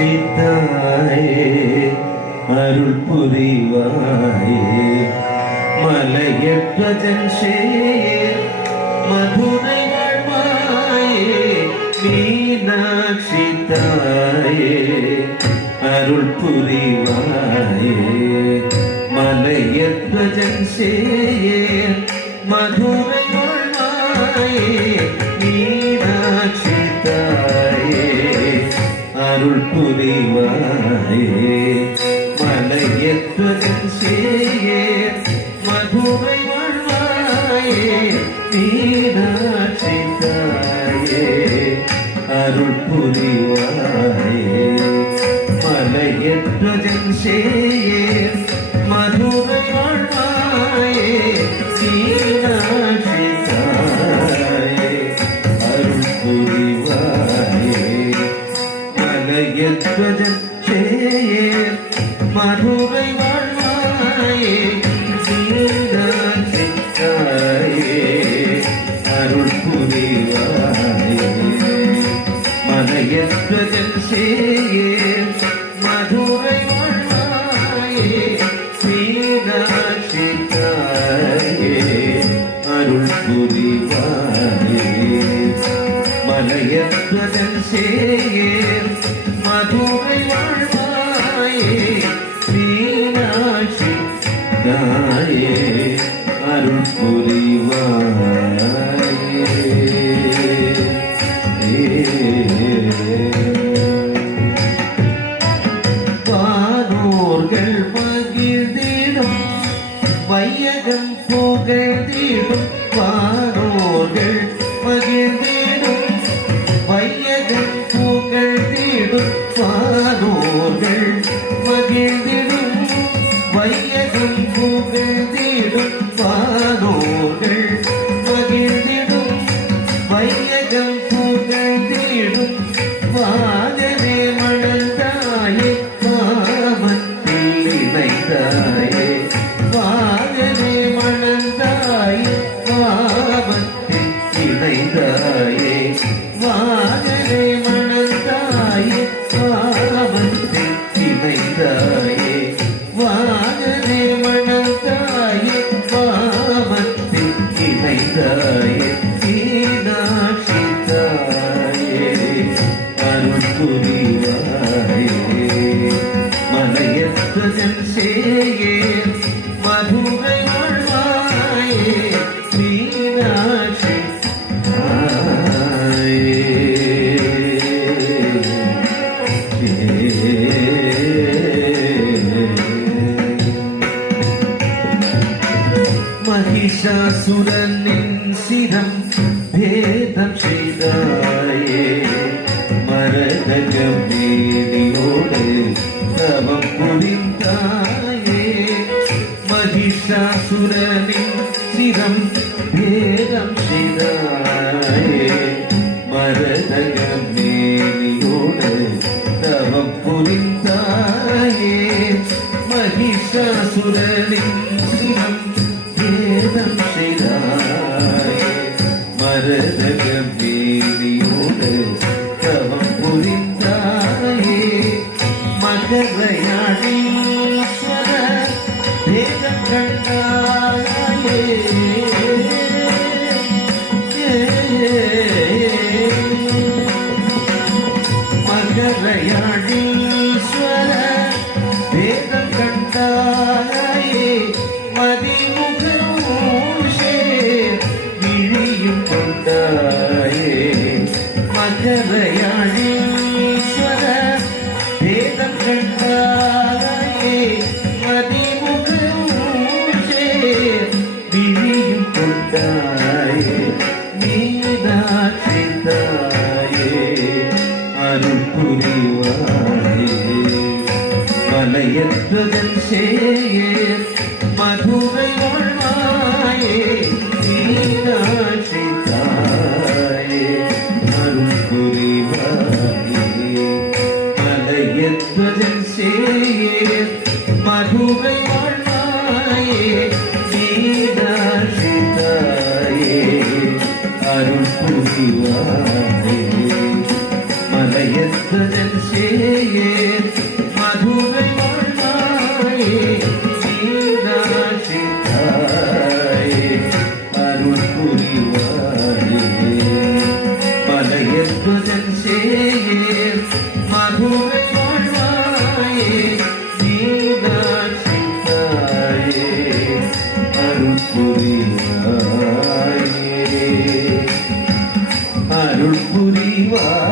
மீனாட்சித்தாயே அருள் புரிவாயே மலையற்றஜன் சேர் மதுரை வாழ்வாயே மீனாட்சித்தாயே அருள் புரிவாயே மலையற்றஜன் சேர் மதுரை வாழ்வாயே மீனாட்சித்தாயே அருள் புரிவாயே மலையற்றஜன் சேர் மதுரை வாழ்வாயே மீனாட்சித்தாயே அருள் புரிவாயே மலையற்றஜன் சேர் மதுரை வாழ்வாயே மீனாட்சித்தாயே அருள் புரிவாயே மலையற்றஜன் சேர் மதுரை வாழ்வாயே மீனாட்சித்தாயே அருள் புரிவாயே மலையற்றஜன் சேர் மதுரை வாழ்வாயே மீனாட்சித்தாயே அருள் புரிவாயே மலையற்றஜன் சேர் மதுரை வாழ்வாயே மீனாட்சித்தாயே அருள் புரிவாயே வானோர்கள் மகிழ்ந்திடும் வையகம் புகழ்ந்திடும் வானோர்கள் மகிழ்ந்திடும் வையகம் புகழ்ந்திடும் வானோர்கள் மகிழ்ந்திடும் வையகம் புகழ்ந்திடும் வானோர்கள் மகிழ்ந்திடும் வையகம் புகழ்ந்திடும் வாகனே மணந்தாயே பாவத்தில் இணைந்தாயே வாகனே மணந்தாயே பாவத்தில் இணைந்தாயே வாகனே மணந்தாயே பாவத்தில் இணைந்தாயே வாகனே மணந்தாயே பாவத்தில் இணைந்தாயே மீனாட்சித்தாயே அருள் புரிவாயே மலையற்றஜன் சேர் மதுரை வாழ்வாயே மீனாட்சித்தாயே மகிஷாசுரனின் சிரம் பேதம் செய்தாயே மரதகமேனியோடு தவம் புரிந்தாயே மகிஷாசுரனின் சிரம் பேதம் செய்தாயே மரதகமேனியோடு தவம் புரிந்தாயே மகிஷாசுரனின் சிரம் வேதம் செய்தாயே மரதகமேனியோடு தவம் புரிந்தாயே மகரயாழீஸ்வர வேதம் கண்டாயே மகரயாழீஸ்வர வேதம் கண்டாயே மதிமுகூஷே விழியும் கொண்டாயே மகரயாழீஸ்வர வேதம் கண்டாயே மதிமுகூஷே விழியும் கொண்டாயே மீனாட்சித்தாயே அருள் புரிவாயே மலையற்றஜன் சேர் மதுரை வாழ்வாயே மீனாட்சித்தாயே அருள் புரிவாயே மலையற்றஜன் சேர் மதுரை வாழ்வாயே மீனாட்சித்தாயே அருள் புரிவாயே மலையற்றஜன் சேயே மதுரை வாழ்வாயே மீனாட்சி தாயே அருள் புரிவாயே மலையற்புதன் சேயே மதுரை வாழ்வாயே மீனாட்சி தாயே அருள் புரிவாயே அருள் புரிவாயே